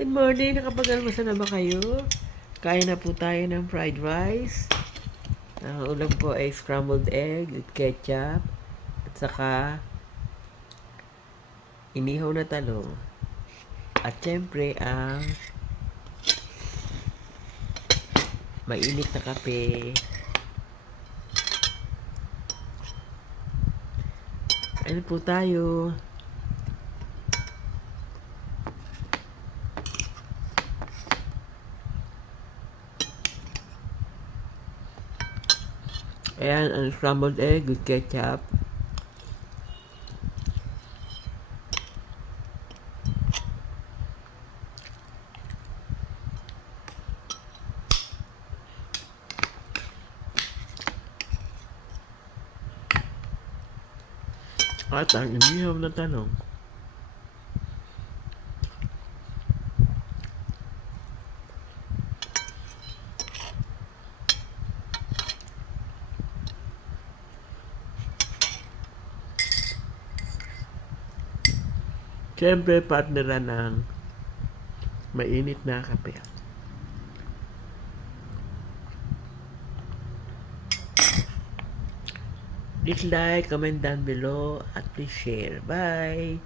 Good morning, nakapag-almusal na ba kayo? Kain na po tayo ng fried rice. Ang ulam po ay scrambled egg with ketchup at saka inihaw na talong. At syempre ang mainit na kape. Ano po tayo? Ayan, ang scrambled egg with ketchup. At ang inihaw na talong. Siyempre, partneran ng mainit na kape. Please like, comment down below, at please share. Bye!